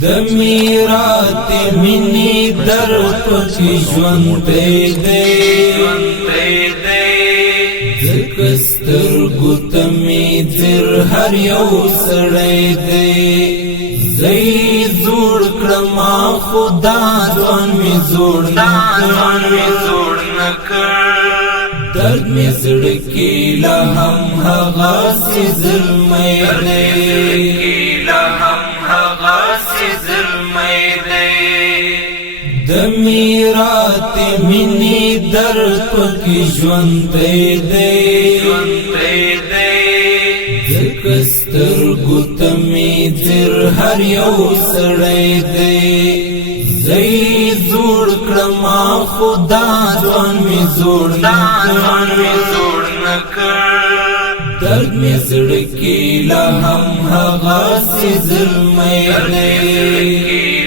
دمیرات منی در پکی ژوندی دی زکستر گوتمی در هر یو سړی دی زی زوړ کړما خدا ځوان می زوړ نکړ درد می زړه کې لا هم هغه سي ظلمي دی دمیرات منی در پکی ژوندی دی زکستر گوتمی در هر یو سړی دی زی زوړ کړما خدا ځوان می زوړ نکړ درد می زړه کې لا هم هغه سي ظلمي دی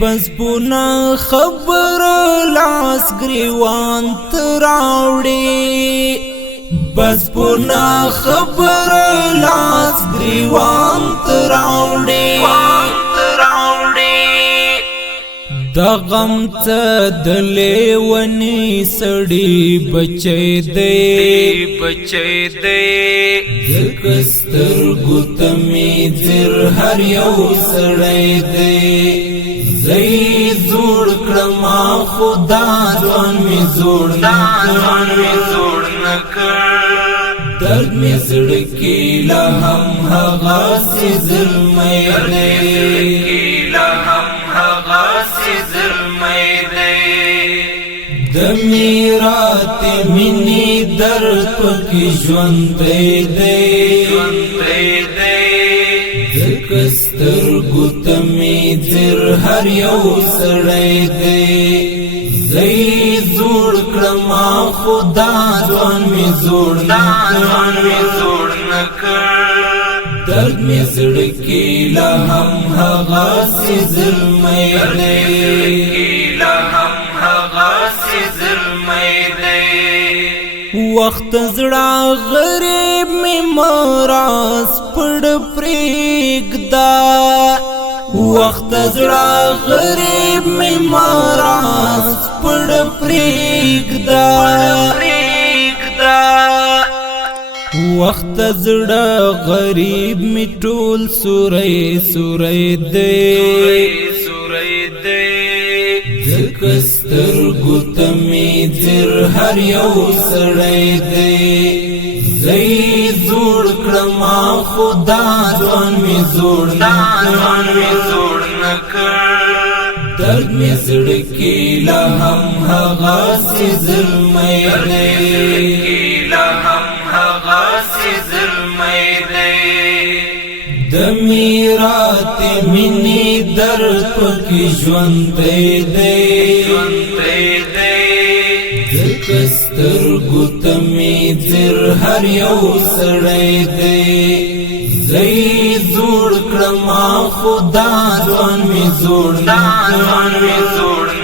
بس پونا خبر لاس گریوان تراوڑی بس پونا خبر لاس گریوان تراوڑی دا غم تا دلی ونی سڑی بچے دے زکستر گوتمی در هر یو سڑی دے زی زوړ کړما خدا ځوان می زوړ نکړ درد می زړه کې لا هم هغه سي ظلمي دی دمیرات منی در پکی ژوندی دی زکستر گوتمی در هر یو سړی دی زی زوړ کړما خدا ځوان می زوړ نکړ درد می زړه کې لا هم هغه سي ظلمي دی وخت زړه غریب می مراس پړ پرېږدا وخت زړه غریب می مراس پړ پرېږدا وخت زړه غریب می ټول سورې دی زکستر گوتمی در هر یو سړی دی زی زوړ کړما خدا ځوان می زوړ نکړ درد می زړه کې لا هم هغه سي ظلمي دی دمیرات منی در پکی ژوندی دی زکستر گوتمی در هر یو سړی دی زی زوړ کړما خدا ځوان می زوړ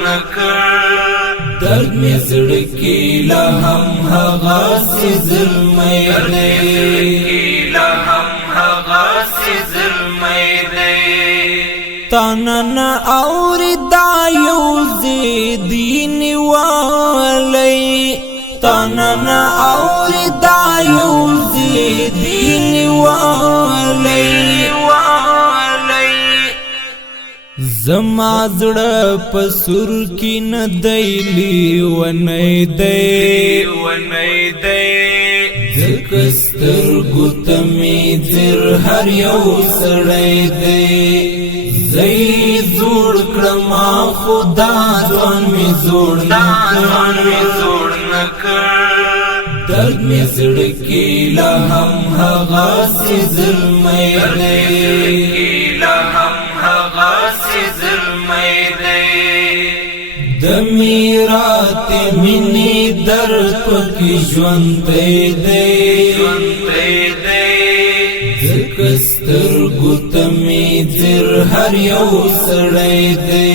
نکړ درد می زړه کې لا هم هغه سي ظلمي دی تانن اوری دا یو زیدین والی تانن اوری دا یو زیدین والی زما زړه پسور کی نه دیلی ونی دی زکستر گوتمی در هر یو سړی دی زی زوړ کړما خدا ځوان می زوړ نکړ درد می زړه کې لا هم هغه سي ظلمي دی دمیرات منی در پکی ژوندی دی زکستر گوتمی در هر یو سړی دی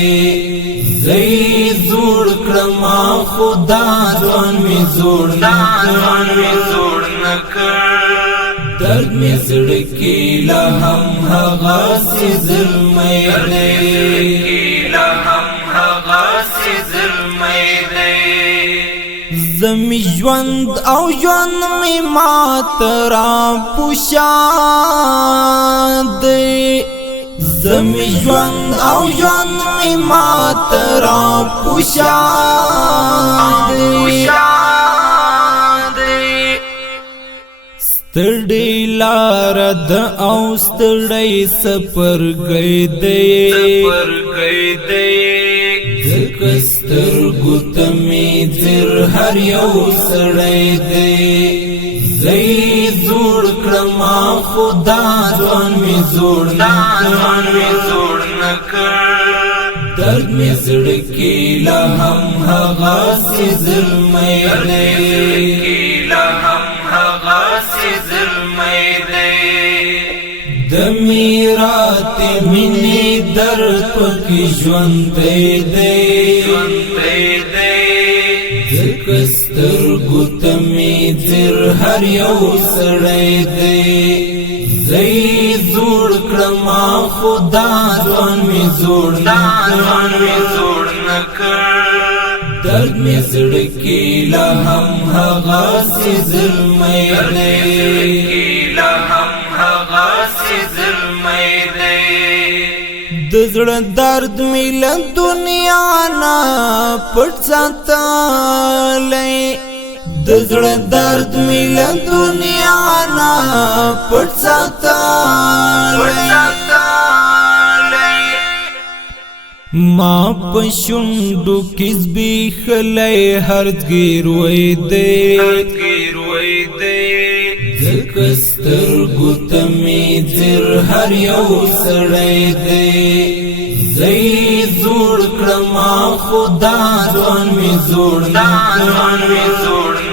زی زوړ کړما خدا ځوان می زوړ نکړ درد می زړه کې لا هم هغه سي ظلمي دی زمي ژوند او ژوند می مات را پوشان دی زمي ژوند او ژوند می مات را پوشان دی ستړی لار د او ستړی سفر گئی دی ذکستر گتمی زر هر یو سړی دی زی زوړ کړما خدا ځوان می زوړ نکړ درد می زړه کې لا هم هغه سي ظلمي دی د میرات منی درد پکې ژوند دی ذکستر گتمی زر هر یو سړی دی زی زوړ کړما خدا ځوان می زوړ نکړ درد می زړه کې لا هم هغه سي ظلمي دی د زړه درد می له دنیا نه پټ ساتلې د زړه درد می له دنیا نه پټ ساتلې ما پښوندو کیس بي خلای هرګیر وې دی ذکستر گتمی زر هر یو سړی دی زی زوړ کړما خدا ځوان می زوړ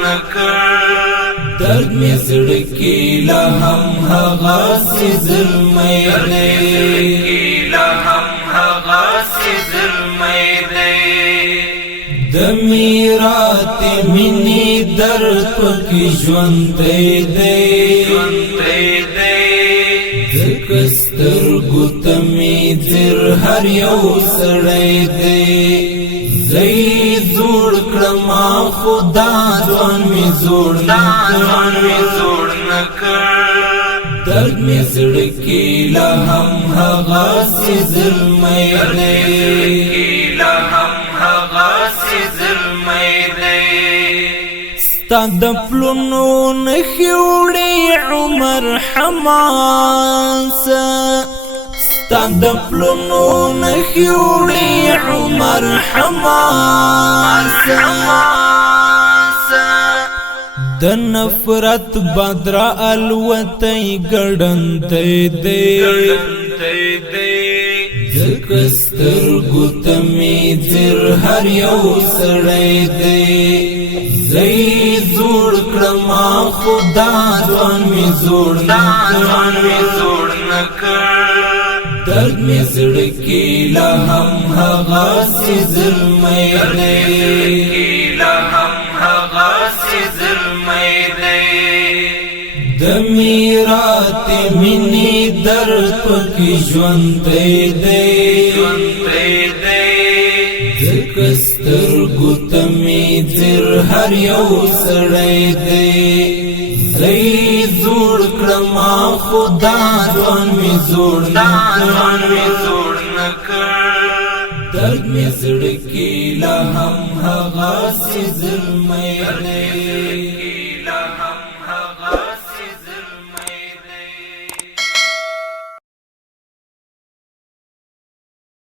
نکړ درد می زړه کې لا هم هغه سي ظلمي دی د میرات منی درد پکې ژوند دی ذکستر گتمی زر هر یو سړی دی زی زوړ کړما خدا ځوان می زوړ نکړ درد می زړه کې لا هم هغه سي ظلمي دی ستا د پلونو نښې وړې عمر حماسه ستا د پلونو نښې وړې عمر حماسه د نفرت بدر الوتی ګړندی دی ذکستر گتمی زر هر یو سړی دی زی زوړ کړما خدا ځوان می زوړ نکړ درد می زړه کې لا هم هغه سي ظلمي دی د میرات منی درد پکې ژوند دی ذکستر گتمی زر هر یو سړی دی زی زوړ کړما خدا ځوان می زوړ نکړ درد می زړه کې لا هم هغه سي ظلمي دی